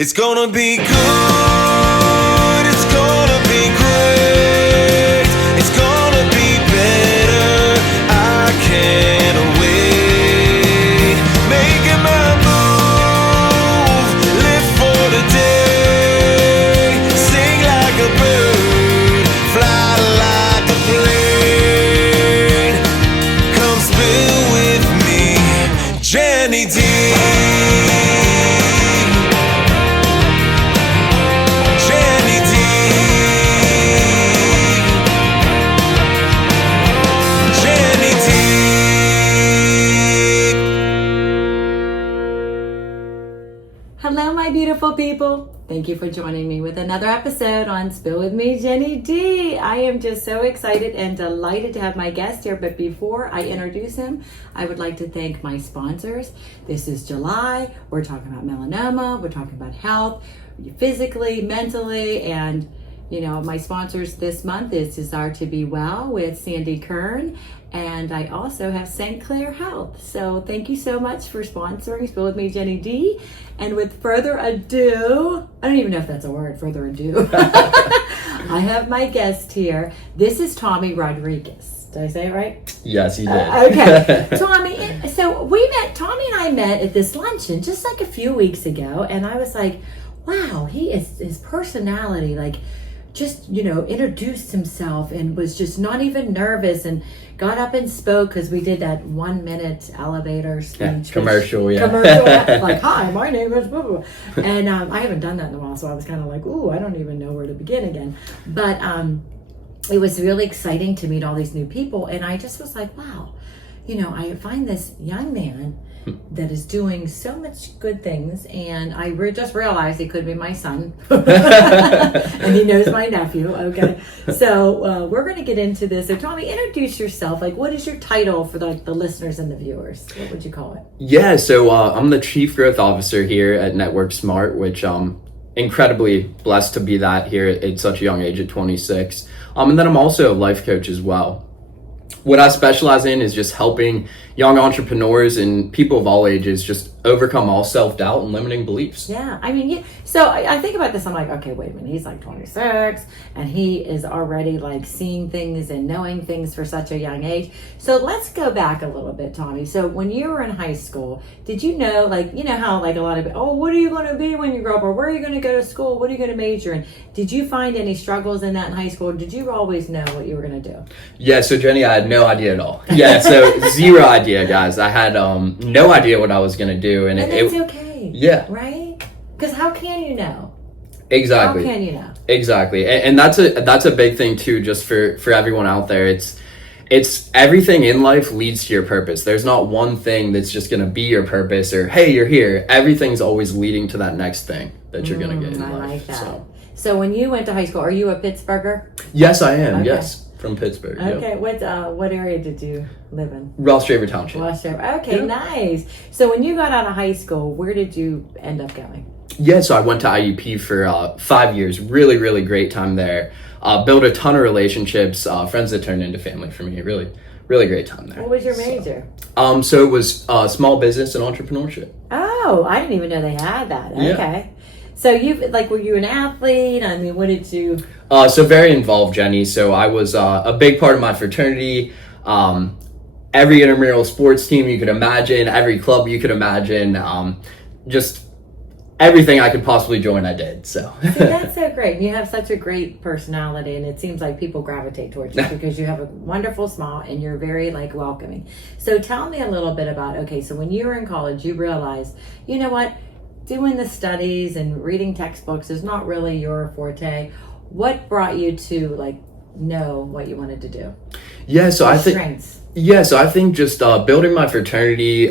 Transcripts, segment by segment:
It's gonna be good, it's gonna be great, it's gonna be better, I can't wait. Making my move, live for the day, sing like a bird, fly like a plane. Come spill with me, Jenny D. Hello, my beautiful people. Thank you for joining me with another episode on Spill With Me, Jenny D. I am just so excited and delighted to have my guest here. But before I introduce him, I would like to thank my sponsors. This is July. We're talking about melanoma. We're talking about health, physically, mentally, and my sponsors this month is Desire to Be Well with Sandy Kern, and I also have St. Clair Health. So thank you so much for sponsoring Spill With Me, Jenny D. And with further ado, I don't even know if that's a word, further ado, I have my guest here. This is Tommy Rodriguez. Did I say it right? Yes, you did. Okay. Tommy, so Tommy and I met at this luncheon just like a few weeks ago, and I was like, wow, his personality, just introduced himself and was just not even nervous and got up and spoke, because we did that 1 minute elevator speech commercial like, hi, my name is blah, blah. And I haven't done that in a while, so I was kind of like, ooh, I don't even know where to begin again. But it was really exciting to meet all these new people, and I just was like, wow, I find this young man that is doing so much good things, and I just realized he could be my son. And he knows my nephew. Okay, so we're going to get into this. So Tommy, introduce yourself. What is your title for the listeners and the viewers? What would you call it? Yeah, so I'm the Chief Growth Officer here at Network Smart, which I'm incredibly blessed to be that here at such a young age, at 26. And then I'm also a life coach as well. What I specialize in is just helping young entrepreneurs and people of all ages just overcome all self-doubt and limiting beliefs. Yeah, so I think about this, I'm like, okay, wait a minute, he's 26, and he is already seeing things and knowing things for such a young age. So let's go back a little bit, Tommy. So when you were in high school, did you know, how a lot of, what are you going to be when you grow up, or where are you going to go to school, what are you going to major in? Did you find any struggles in that in high school, or did you always know what you were going to do? Yeah, so Jenny, I had no idea at all. Yeah, so zero idea, guys. I had no idea what I was going to do. And it's okay. Yeah. Right? Because how can you know? Exactly. How can you know? Exactly. And that's a big thing too, just for everyone out there. It's everything in life leads to your purpose. There's not one thing that's just going to be your purpose, or, hey, you're here. Everyth's always leading to that next thing that you're going to get in life. I like that. So when you went to high school, are you a Pittsburgher? Yes, I am. Okay. Yes. From Pittsburgh. Okay, yep. What area did you live in? Ross Draper Township. Ross Draper. Okay, yep. Nice. So when you got out of high school, where did you end up going? Yeah, so I went to IUP for 5 years. Really, really great time there. Built a ton of relationships, friends that turned into family for me. Really, really great time there. What was your major? So it was small business and entrepreneurship. Oh, I didn't even know they had that. Okay. Yeah. So were you an athlete? I mean, what did you... So very involved, Jenny. So I was a big part of my fraternity. Every intramural sports team you could imagine, every club you could imagine, just everything I could possibly join, I did. So See, that's so great. You have such a great personality, and it seems like people gravitate towards you because you have a wonderful smile and you're very welcoming. So tell me a little bit about, so when you were in college, you realized, you know what? Doing the studies and reading textbooks is not really your forte. What brought you to know what you wanted to do? Yeah, so I think strengths. Yeah, so I think just building my fraternity,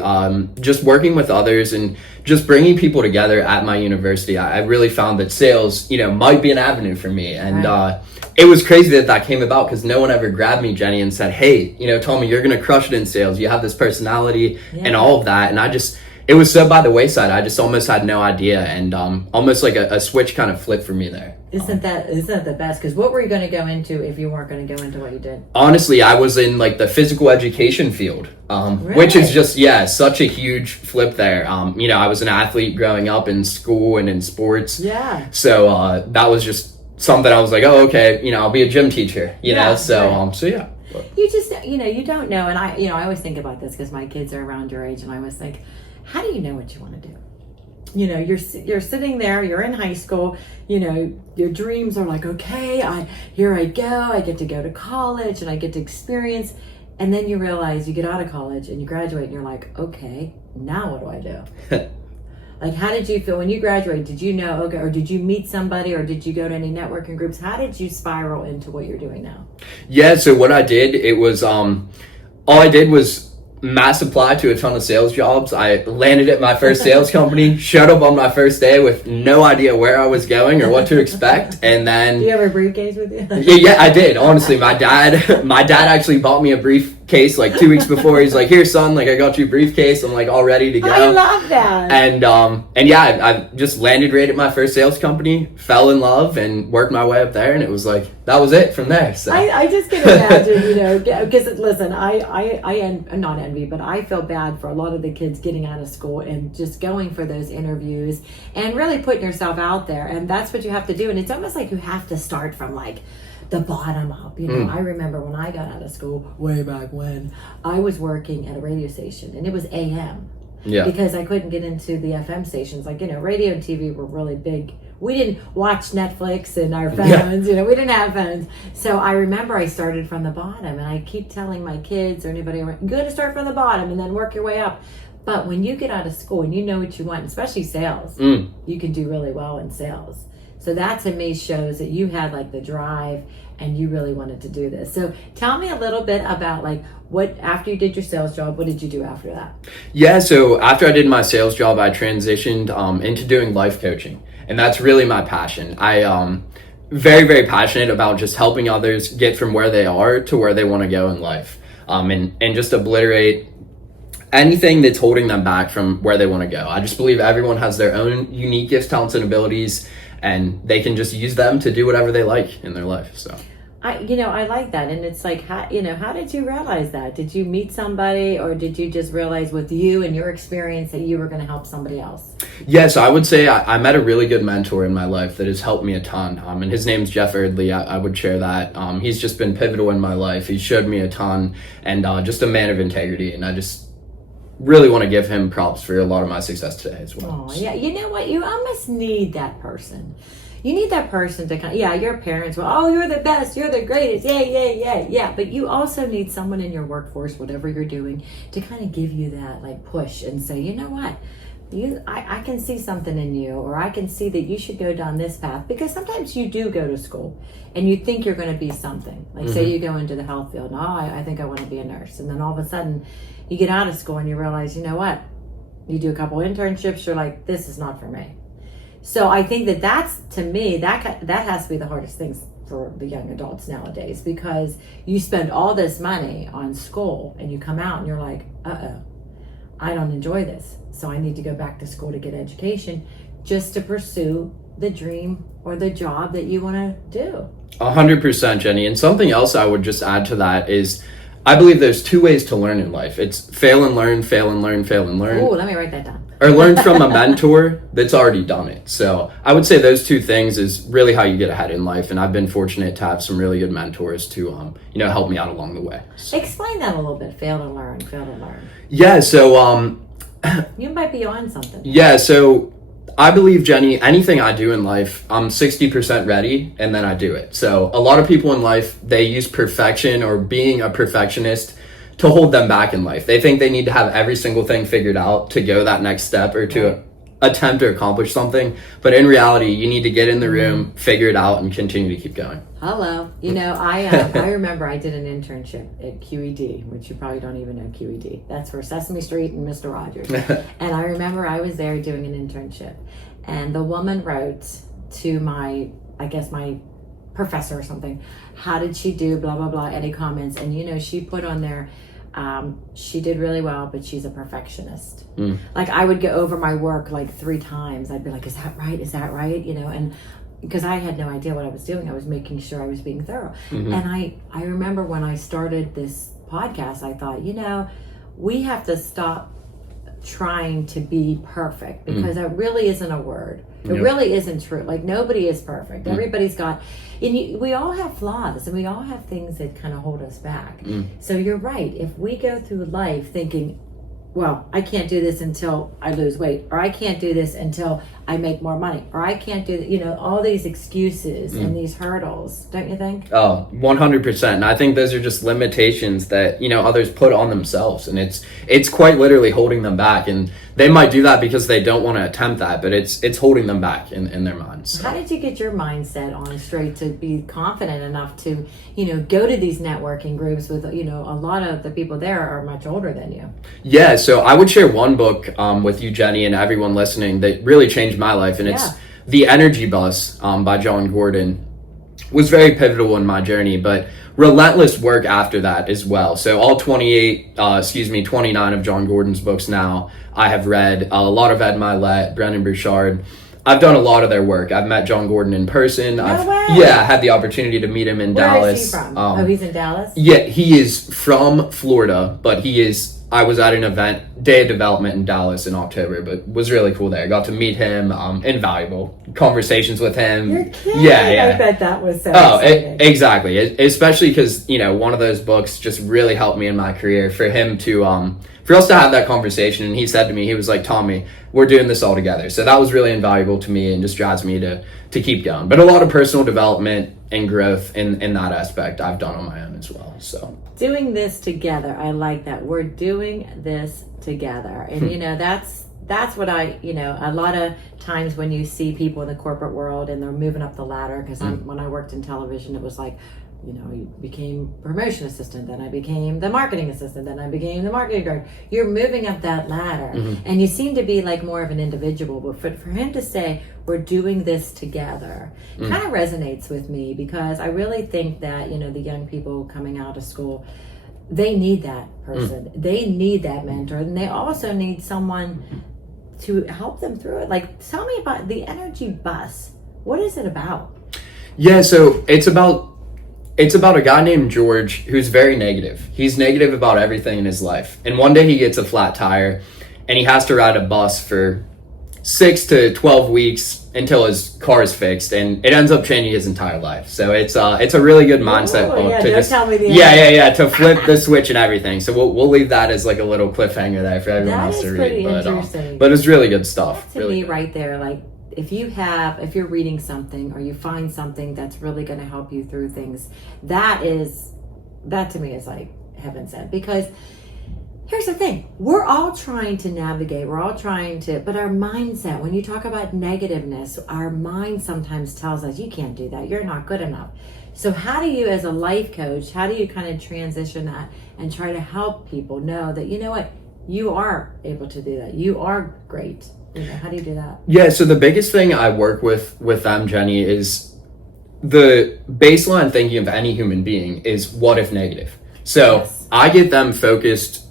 just working with others, and just bringing people together at my university. I really found that sales, might be an avenue for me, and right. It was crazy that came about because no one ever grabbed me, Jenny, and said, "Hey, Tommy, you're gonna crush it in sales. You have this personality and all of that." And it was so by the wayside. I just almost had no idea, and almost like a switch kind of flipped for me there. Isn't that the best? Because what were you going to go into if you weren't going to go into what you did? Honestly, I was in like the physical education field, which is just, such a huge flip there. You know, I was an athlete growing up in school and in sports. Yeah. So that was just something I was like, oh, okay, you know, I'll be a gym teacher, you know? So, so yeah. You just, you know, you don't know. And I always think about this because my kids are around your age, and I always think, how do you know what you want to do? You know, you're sitting there, you're in high school, you know, your dreams are like, okay, here I go, I get to go to college and I get to experience. And then you realize you get out of college and you graduate and you're like, okay, now what do I do? Like, how did you feel when you graduated? Did you know, okay, or did you meet somebody, or did you go to any networking groups? How did you spiral into what you're doing now? Yeah, so what I did, it was, all I did was mass apply to a ton of sales jobs. I landed at my first sales company, showed up on my first day with no idea where I was going or what to expect, and then... Do you have a briefcase with you? yeah, I did. Honestly, my dad actually bought me a briefcase like 2 weeks before. He's like, "Here, son, like I got you a briefcase. I'm like all ready to go." I love that. And yeah, I just landed right at my first sales company, fell in love, and worked my way up there, and it was like that was it from there. So I just can imagine, you know, because listen, I not envy, but I feel bad for a lot of the kids getting out of school and just going for those interviews and really putting yourself out there, and that's what you have to do. And it's almost like you have to start from like the bottom up. You know, I remember when I got out of school way back when, I was working at a radio station, and it was AM. Yeah. Because I couldn't get into the FM stations. Like, you know, radio and TV were really big. We didn't watch Netflix and our phones, you know, we didn't have phones. So I remember I started from the bottom, and I keep telling my kids or anybody, you got to start from the bottom and then work your way up. But when you get out of school and you know what you want, especially sales, you can do really well in sales. So that to me shows that you had like the drive and you really wanted to do this. So tell me a little bit about like what, after you did your sales job, what did you do after that? Yeah, so after I did my sales job, I transitioned into doing life coaching. And that's really my passion. I very, very passionate about just helping others get from where they are to where they want to go in life. And just obliterate anything that's holding them back from where they want to go. I just believe everyone has their own unique gifts, talents, and abilities, and they can just use them to do whatever they like in their life. So I like that. And it's like, how did you realize that? Did you meet somebody, or did you just realize with you and your experience that you were going to help somebody else? Yes, I would say I met a really good mentor in my life that has helped me a ton. And his name's Jeff Erdley. I would share that. He's just been pivotal in my life. He showed me a ton, and just a man of integrity. And I just really want to give him props for a lot of my success today as well. Oh, yeah. You know what? You almost need that person. You need that person to kind of, your parents will, oh, you're the best, you're the greatest, yeah. But you also need someone in your workforce, whatever you're doing, to kind of give you that like push and say, you know what? I can see something in you, or I can see that you should go down this path. Because sometimes you do go to school and you think you're going to be something. Like say you go into the health field, I think I want to be a nurse. And then all of a sudden you get out of school and you realize, you know what? You do a couple internships, you're like, this is not for me. So I think that's, to me, that has to be the hardest things for the young adults nowadays, because you spend all this money on school and you come out and you're like, I don't enjoy this. So I need to go back to school to get education just to pursue the dream or the job that you want to do. 100%, Jenny. And something else I would just add to that is, I believe there's two ways to learn in life. It's fail and learn, fail and learn, fail and learn. Oh, let me write that down. Or learn from a mentor that's already done it. So I would say those two things is really how you get ahead in life. And I've been fortunate to have some really good mentors to, help me out along the way. So. Explain that a little bit. Fail to learn, fail to learn. Yeah. So, you might be on something. Yeah. So I believe, Jenny, anything I do in life, I'm 60% ready and then I do it. So a lot of people in life, they use perfection or being a perfectionist to hold them back in life. They think they need to have every single thing figured out to go that next step or to attempt to accomplish something. But in reality, you need to get in the room, figure it out, and continue to keep going. Hello. I remember I did an internship at QED, which you probably don't even know QED. That's for Sesame Street and Mr. Rogers. And I remember I was there doing an internship. And the woman wrote to my professor or something, how did she do, blah, blah, blah, any comments. And, she put on there, she did really well, but she's a perfectionist. Like I would go over my work like 3 times. I'd be like, is that right? Is that right? You know, and because I had no idea what I was doing. I was making sure I was being thorough. And I remember when I started this podcast, I thought, you know, we have to stop trying to be perfect, because that really isn't a word. It really isn't true. Like nobody is perfect. Everybody's got, and we all have flaws, and we all have things that kind of hold us back. So you're right. If we go through life thinking, well, I can't do this until I lose weight, or I can't do this until I make more money, or I can't do, you know, all these excuses and these hurdles, don't you think? Oh, 100%. And I think those are just limitations that, you know, others put on themselves, and it's quite literally holding them back. And they might do that because they don't want to attempt that, but it's holding them back in their minds. So. How did you get your mindset on straight to be confident enough to, you know, go to these networking groups with, you know, a lot of the people there are much older than you? Yeah, so I would share one book with you, Jenny, and everyone listening that really changed my life, and it's The Energy Bus by John Gordon. Was very pivotal in my journey, but relentless work after that as well. So all 29 of John Gordon's books now I have read. A lot of Ed Milet, Brendan Burchard. I've done a lot of their work. I've met John Gordon in person. No way. Yeah, had the opportunity to meet him in Dallas. Where is he from? He's in Dallas? Yeah, he is from Florida, but I was at an event, Day of Development in Dallas in October, but was really cool there. Got to meet him, invaluable conversations with him. You're kidding. Yeah. I bet that was so exciting. Exactly. Especially because, you know, one of those books just really helped me in my career. For him to, for us to have that conversation, and he said to me, he was like, Tommy, we're doing this all together. So that was really invaluable to me and just drives me to keep going. But a lot of personal development and growth in that aspect I've done on my own as well. So doing this together, I like that. We're doing this together. And you know, that's what you know, a lot of times when you see people in the corporate world and they're moving up the ladder, because when I worked in television, it was like, you know, you became promotion assistant, then I became the marketing assistant, then I became the marketing director. You're moving up that ladder, and you seem to be like more of an individual. But for him to say, we're doing this together, kind of resonates with me, because I really think that, you know, the young people coming out of school, they need that person. They need that mentor, and they also need someone to help them through it. Like, tell me about the Energy Bus. What is it about? Yeah, so it's about a guy named George who's very negative. He's negative about everything in his life. And one day he gets a flat tire and he has to ride a bus for 6 to 12 weeks until his car is fixed, and it ends up changing his entire life. So it's a really good mindset book to flip the switch and everything. So we'll leave that as like a little cliffhanger there for everyone else to read. But it's really good stuff. To me, right there, like if you're reading something or you find something that's really going to help you through things, that to me is like heaven sent. Because here's the thing, we're all trying to navigate, but our mindset, when you talk about negativeness, our mind sometimes tells us, you can't do that, you're not good enough. So how do you, as a life coach, how do you kind of transition that and try to help people know that, you know what, you are able to do that, you are great? You know, how do you do that? Yeah, so the biggest thing I work with them, Jenny, is the baseline thinking of any human being is what if negative. So I get them focused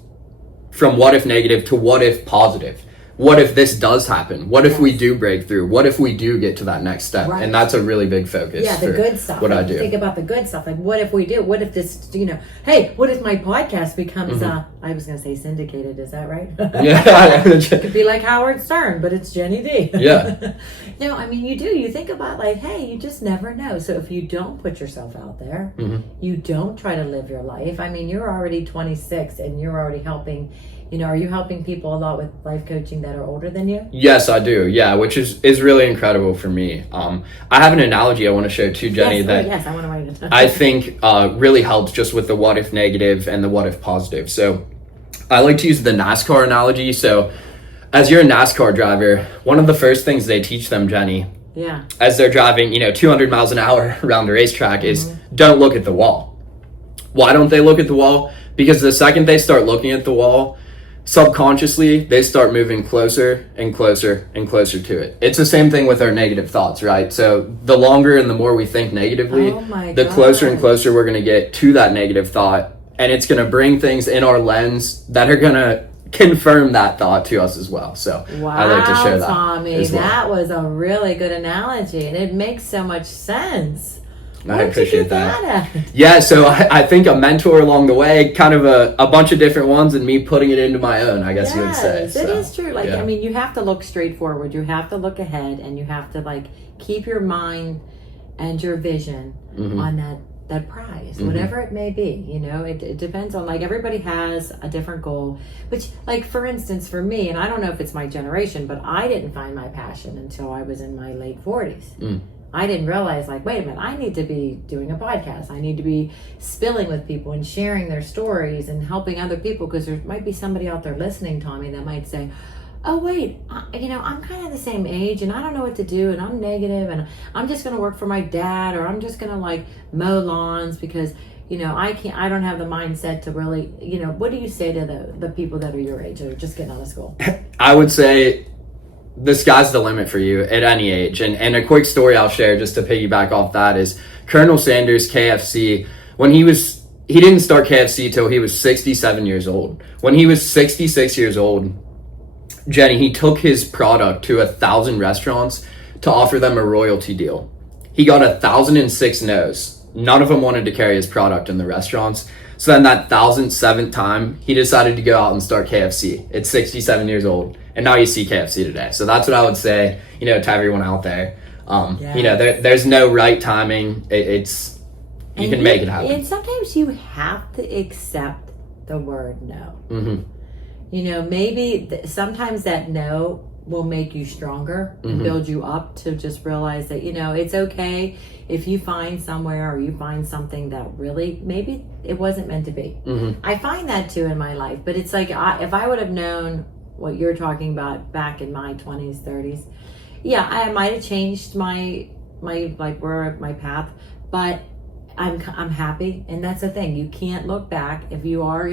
from what if negative to what if positive. What if this does happen? What if we do break through? What if we do get to that next step? Right. And that's a really big focus. Yeah, the good stuff. What I do. Think about the good stuff. Like, what if we do? What if this, you know, hey, what if my podcast becomes, I was going to say syndicated. Is that right? Yeah. It could be like Howard Stern, but it's Jenny D. Yeah. No, I mean, you think about like, hey, you just never know. So if you don't put yourself out there, you don't try to live your life. I mean, you're already 26 and you're already helping. You know, are you helping people a lot with life coaching that are older than you? Yes, I do. Yeah, which is really incredible for me. I have an analogy I want to share too, Jenny, yes, I want to write it down. I think really helps just with the what if negative and the what if positive. So I like to use the NASCAR analogy. So as you're a NASCAR driver, one of the first things they teach them, Jenny, as they're driving, 200 miles an hour around the racetrack is don't look at the wall. Why don't they look at the wall? Because the second they start looking at the wall, subconsciously, they start moving closer and closer and closer to it. It's the same thing with our negative thoughts, right? So the longer and the more we think negatively, the closer and closer we're going to get to that negative thought. and it's going to bring things in our lens that are going to confirm that thought to us as well. So Wow, I like to share that, Tommy, as well. that was a really good analogy, and it makes so much sense. I Where'd you appreciate get that. at? Yeah, so I think a mentor along the way, kind of a bunch of different ones, and me putting it into my own, I guess you would say. Yes, So, it is true. Like, yeah. I mean, you have to look straight forward. You have to look ahead, and you have to like keep your mind and your vision on that prize, whatever it may be. You know, it depends on, like, everybody has a different goal. Which, like, for instance, for me, and I don't know if it's my generation, but I didn't find my passion until I was in my late 40s. I didn't realize, like, wait a minute, I need to be doing a podcast. I need to be spilling with people and sharing their stories and helping other people, because there might be somebody out there listening, Tommy, that might say, oh, wait, I'm kind of the same age and I don't know what to do, and I'm negative, and I'm just going to work for my dad, or I'm just going to, like, mow lawns because, I don't have the mindset to really, what do you say to the people that are your age that are just getting out of school? I would say the sky's the limit for you at any age. And a quick story I'll share just to piggyback off that is Colonel Sanders, KFC, when he didn't start KFC till he was 67 years old. When he was 66 years old, Jenny, he took his product to 1,000 restaurants to offer them a royalty deal. He got 1,006 no's. None of them wanted to carry his product in the restaurants. So then that 1,007th time, he decided to go out and start KFC at 67 years old. And now you see KFC today. So that's what I would say, to everyone out there. There's no right timing. You can make it happen. And sometimes you have to accept the word no. Maybe sometimes that no will make you stronger and build you up to just realize that, it's okay if you find somewhere or you find something that really, maybe it wasn't meant to be. I find that too in my life, but it's like, if I would have known what you're talking about back in my 20s, 30s, yeah, I might have changed my path, but I'm happy. And that's the thing, you can't look back if you are,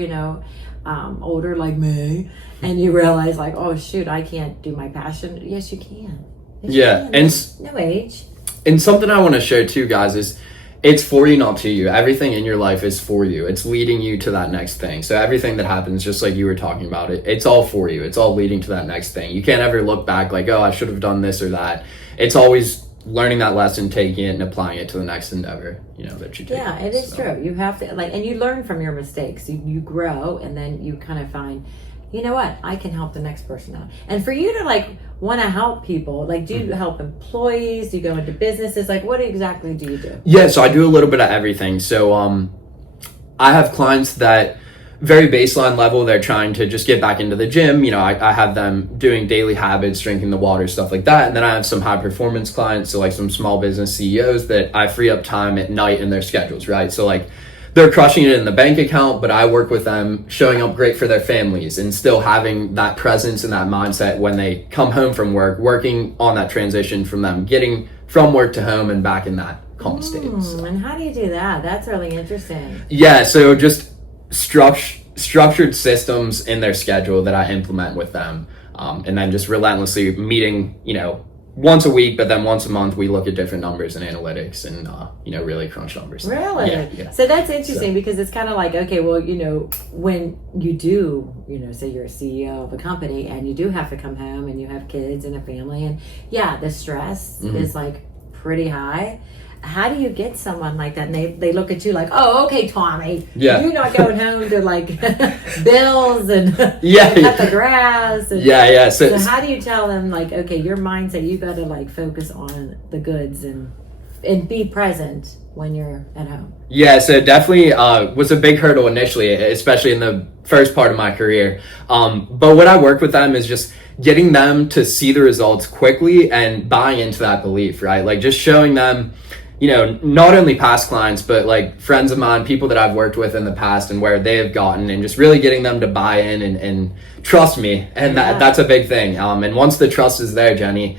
older like me, and you realize, like, oh shoot, I can't do my passion. Yes, you can. Yes, yeah, you can. and no age. And something I want to share too, guys, is it's for you, not to you. Everything in your life is for you. It's leading you to that next thing. So everything that happens, just like you were talking about, it's all for you. It's all leading to that next thing. You can't ever look back like, oh, I should have done this or that. It's always learning that lesson, taking it and applying it to the next endeavor, that you take. Yeah, it is true. You have to, like, and you learn from your mistakes. You grow, and then you kind of find, you know what, I can help the next person out. And for you to, like, want to help people, like, do you help employees? Do you go into businesses? Like, what exactly do you do? Yeah, so I do a little bit of everything. So I have clients that very baseline level, they're trying to just get back into the gym. I have them doing daily habits, drinking the water, stuff like that. And then I have some high performance clients, so like some small business CEOs that I free up time at night in their schedules, right? So like they're crushing it in the bank account, but I work with them showing up great for their families and still having that presence and that mindset when they come home from work, working on that transition from them getting from work to home and back in that calm state. So. And how do you do that? That's really interesting. Yeah, so just structured systems in their schedule that I implement with them, and then just relentlessly meeting, once a week, but then once a month we look at different numbers and analytics and really crunch numbers. Really? Yeah. So that's interesting, because it's kind of like, okay, well, when you do, say you're a CEO of a company and you do have to come home and you have kids and a family, and yeah, the stress is like pretty high. How do you get someone like that, and they look at you like, oh, okay, Tommy, you're not going home to, like, bills and cut the grass. And, So how do you tell them, like, okay, your mindset, you got to, like, focus on the goods and be present when you're at home? Yeah, so definitely was a big hurdle initially, especially in the first part of my career. But what I work with them is just getting them to see the results quickly and buy into that belief, right? Like, just showing them, not only past clients, but like friends of mine, people that I've worked with in the past and where they have gotten, and just really getting them to buy in and trust me. And that's a big thing. And once the trust is there, Jenny,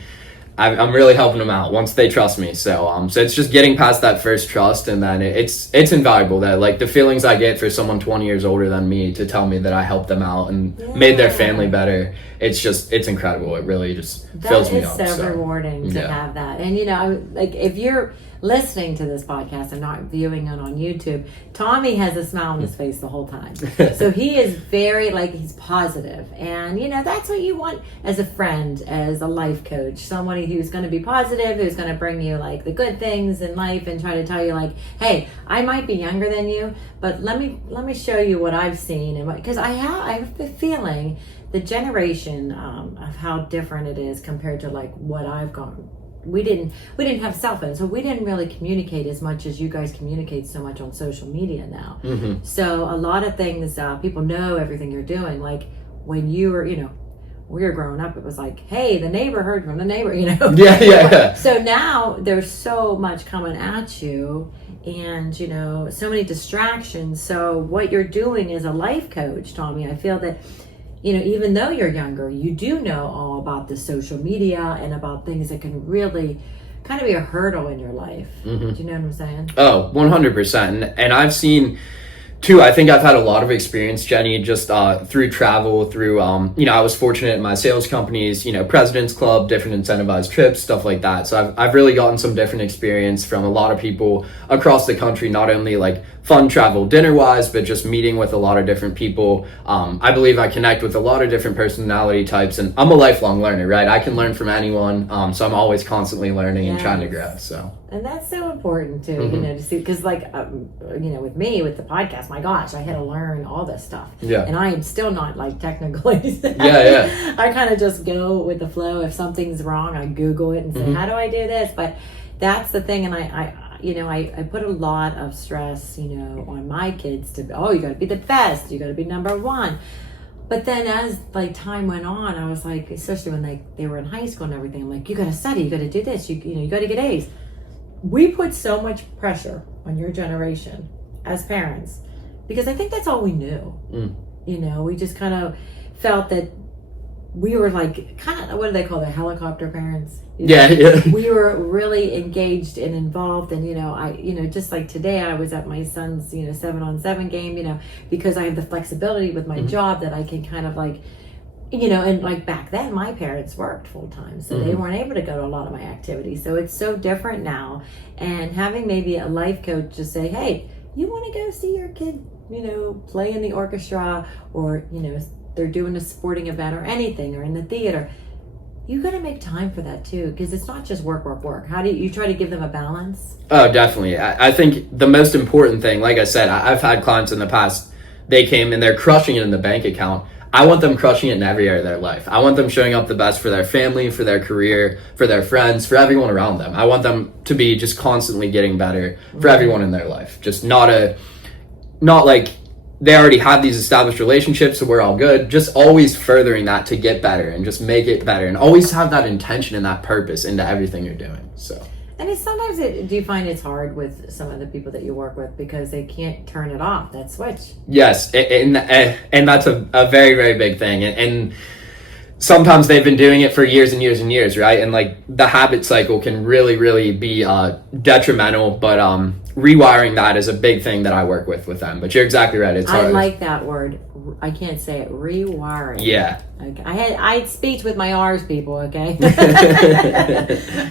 I'm really helping them out once they trust me. So so it's just getting past that first trust, and then it's invaluable that like the feelings I get for someone 20 years older than me to tell me that I helped them out and made their family better. It's incredible. It really just fills me up. That is so rewarding to have that. And like if you're listening to this podcast and not viewing it on YouTube, Tommy has a smile on his face the whole time. So he is very he's positive, and that's what you want as a friend, as a life coach, somebody who's going to be positive, who's going to bring you like the good things in life and try to tell you like, hey, I might be younger than you, but let me show you what I've seen, and because I have the feeling the generation of how different it is compared to like what I've gone. We didn't have cell phones, so we didn't really communicate as much as you guys communicate so much on social media now. Mm-hmm. So a lot of things, people know everything you're doing. Like when you were, we were growing up, it was like, hey, the neighbor heard from the neighbor, Yeah. So now there's so much coming at you, and so many distractions. So what you're doing as a life coach, Tommy, I feel that even though you're younger, you do know all about the social media and about things that can really kind of be a hurdle in your life. Mm-hmm. Do you know what I'm saying? Oh, 100%. And I've seen too, I think I've had a lot of experience, Jenny, just through travel, through, I was fortunate in my sales companies, President's Club, different incentivized trips, stuff like that. So I've really gotten some different experience from a lot of people across the country, not only like fun travel dinner wise, but just meeting with a lot of different people. I believe I connect with a lot of different personality types, and I'm a lifelong learner, right? I can learn from anyone. So I'm always constantly learning and trying to grow. So. And that's so important too, Mm-hmm. to see, because with me, with the podcast, my gosh, I had to learn all this stuff. Yeah. And I am still not like technically. Yeah. I kind of just go with the flow. If something's wrong, I Google it and say, how do I do this? But that's the thing. And I put a lot of stress, on my kids to, you got to be the best. You got to be number one. But then as like time went on, I was like, especially when they were in high school and everything, I'm like, you got to study, you got to do this, you got to get A's. We put so much pressure on your generation as parents because I think that's all we knew. We just kind of felt that we were like, kind of, what do they call their helicopter parents? Yeah. We were really engaged and involved, and just like today, I was at my son's 7-on-7 game, because I have the flexibility with my job that I can kind of like, and like back then, my parents worked full time, so they weren't able to go to a lot of my activities. So it's so different now, and having maybe a life coach just say, hey, you want to go see your kid, play in the orchestra, or they're doing a sporting event or anything, or in the theater. You got to make time for that too, because it's not just work. How do you try to give them a balance? Oh, definitely. I think the most important thing, like I said, I've had clients in the past, they came and they're crushing it in the bank account. I want them crushing it in every area of their life. I want them showing up the best for their family, for their career, for their friends, for everyone around them. I want them to be just constantly getting better for everyone in their life. Just not like they already have these established relationships, so we're all good. Just always furthering that to get better and just make it better, and always have that intention and that purpose into everything you're doing. So. And sometimes do you find it's hard with some of the people that you work with because they can't turn it off, that switch? Yes, and that's a very, very big thing. And sometimes they've been doing it for years and years and years, right? And like the habit cycle can really, really be detrimental. But rewiring that is a big thing that I work with them. But you're exactly right. It's hard. I like that word. I can't say it. Rewiring. Yeah. Okay. I speak with my R's, people. Okay.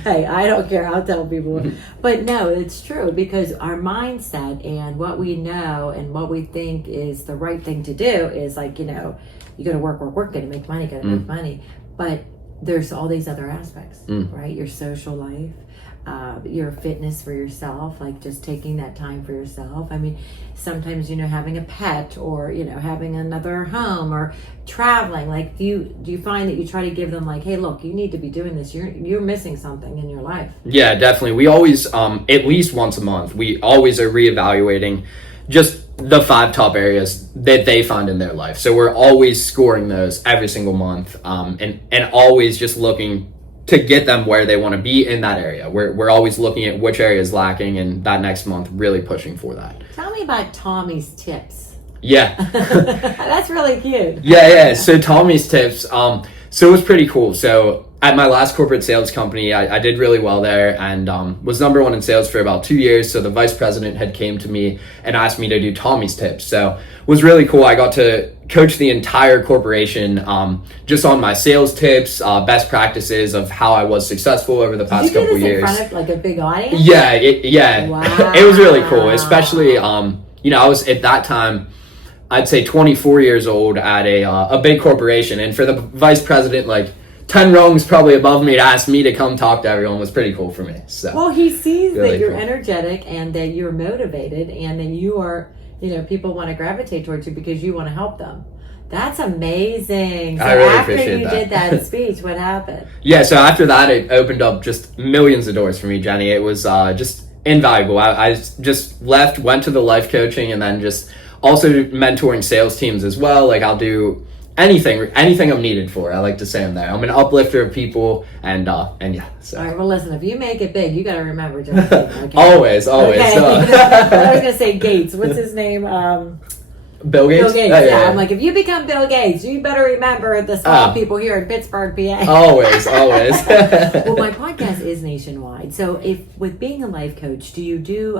Hey, I don't care. I'll tell people. But no, it's true, because our mindset and what we know and what we think is the right thing to do is like, you got to work, got to make money, make money. But there's all these other aspects, right? Your social life, your fitness for yourself, like just taking that time for yourself. I mean, sometimes, having a pet, or, having another home, or traveling, like do you find that you try to give them like, hey, look, you need to be doing this. You're missing something in your life. Yeah, definitely. We always, at least once a month, we always are reevaluating just the 5 top areas that they find in their life. So we're always scoring those every single month, and always just looking to get them where they want to be in that area. We're always looking at which area is lacking, and that next month really pushing for that. Tell me about Tommy's tips. Yeah. That's really cute. Yeah. So Tommy's tips, so it was pretty cool. So at my last corporate sales company, I did really well there and was number one in sales for about 2 years. So the vice president had came to me and asked me to do Tommy's tips. So it was really cool. I got to coach the entire corporation just on my sales tips, best practices of how I was successful over the past couple years. In front of like a big audience? Yeah. Wow. It was really cool, especially I was at that time, I'd say 24 years old at a big corporation, and for the vice president, like 10 rungs probably above me, to ask me to come talk to everyone was pretty cool for me. So well, he sees really that you're cool. Energetic and that you're motivated and that you are, people want to gravitate towards you because you want to help them. That's amazing. So I really after appreciate you that. did that speech, what happened? Yeah, so after that, it opened up just millions of doors for me, Jenny. It was just invaluable. I just left, went to the life coaching, and then just also mentoring sales teams as well. Like, I'll do anything I'm needed for. I like to say I'm there. I'm an uplifter of people, and yeah. So. All right, well, listen, if you make it big, you got to remember John. Okay? Always. Okay. So. I was going to say Gates. What's his name? Bill Gates? Bill Gates, Oh, yeah. I'm like, if you become Bill Gates, you better remember the small people here in Pittsburgh, PA. Always. Well, my podcast is nationwide. So if with being a life coach, do you do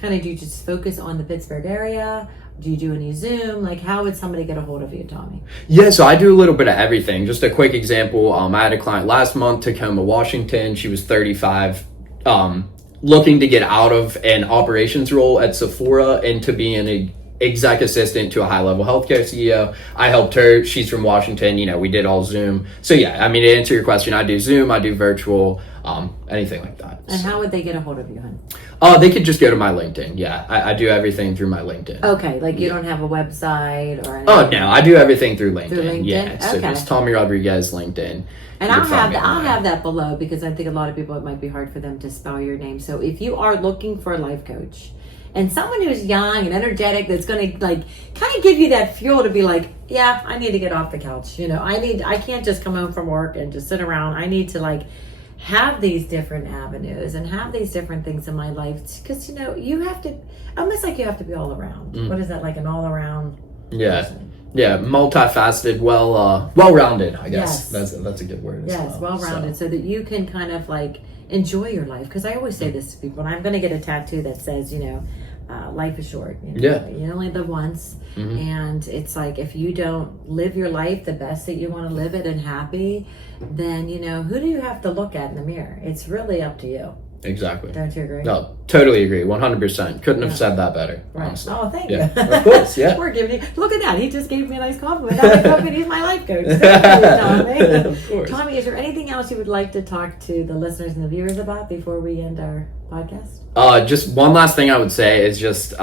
do you just focus on the Pittsburgh area? Do you do any Zoom? Like, how would somebody get a hold of you, Tommy? Yeah, so I do a little bit of everything. Just a quick example. I had a client last month, Tacoma, Washington. She was 35, looking to get out of an operations role at Sephora into being an exec assistant to a high-level healthcare CEO. I helped her. She's from Washington. We did all Zoom. So yeah, I mean, to answer your question, I do Zoom, I do virtual, anything like that. And how would they get a hold of you, hon? They could just go to my LinkedIn. Yeah, I do everything through my LinkedIn. Okay, like you don't have a website or anything? Oh, no, I do everything through LinkedIn. Through LinkedIn? Yeah, so Okay. just Tommy Rodriguez, LinkedIn. And I'll have that below because I think a lot of people, it might be hard for them to spell your name. So if you are looking for a life coach and someone who's young and energetic, that's going to kind of give you that fuel to be like, yeah, I need to get off the couch. I can't just come home from work and just sit around. I need to have these different avenues and have these different things in my life because, you have to, almost like you have to be all around. What is that, like an all around person? Yeah, multifaceted, well-rounded, I guess. Yes. That's a good word. Yes, well-rounded, so that you can kind of enjoy your life. Because I always say this to people, and I'm going to get a tattoo that says, life is short. You only live once, and it's like if you don't live your life the best that you want to live it and happy, then who do you have to look at in the mirror? It's really up to you. Exactly. Don't you agree? No, totally agree. 100%. Couldn't have said that better. Right. Honestly. Oh, thank Yeah, you. of course, yeah. We're giving you, look at that. He just gave me a nice compliment. Now the company's my life coach. Thank you, Tommy. Of course. Tommy, is there anything else you would like to talk to the listeners and the viewers about before we end our podcast? Just one last thing I would say is just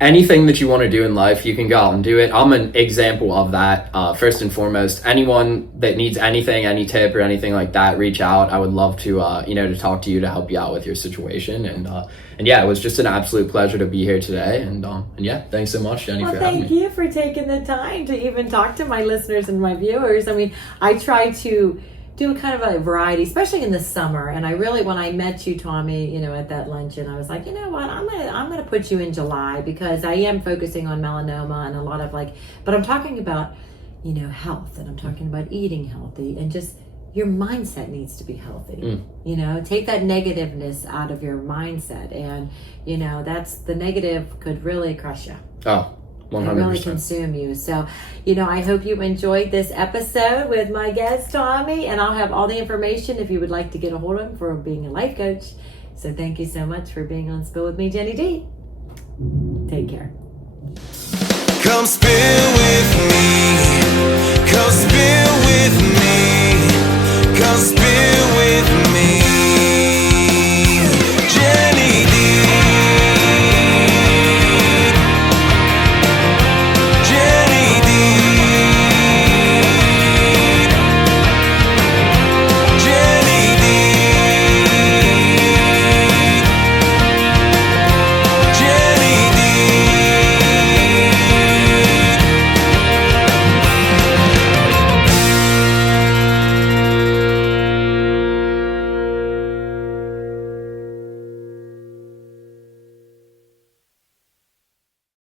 anything that you want to do in life, you can go out and do it. I'm an example of that. First and foremost, anyone that needs anything, any tip or anything like that, reach out. I would love to, to talk to you, to help you out with your situation. And yeah, it was just an absolute pleasure to be here today. And yeah, thanks so much, Jenny, for having me. Thank you for taking the time to even talk to my listeners and my viewers. I mean, I try to do kind of a variety, especially in the summer. And I really, when I met you, Tommy, at that luncheon, I was like, you know what, I'm gonna put you in July because I am focusing on melanoma and a lot of but I'm talking about, health, and I'm talking about eating healthy, and just your mindset needs to be healthy. Take that negativeness out of your mindset, and that's the negative could really crush you. Oh, 100%. And really consume you. So, I hope you enjoyed this episode with my guest, Tommy, and I'll have all the information if you would like to get a hold of him for being a life coach. So thank you so much for being on Spill with me, Jenny D. Take care. Come spill with me. Come spill with me. Come spill with me.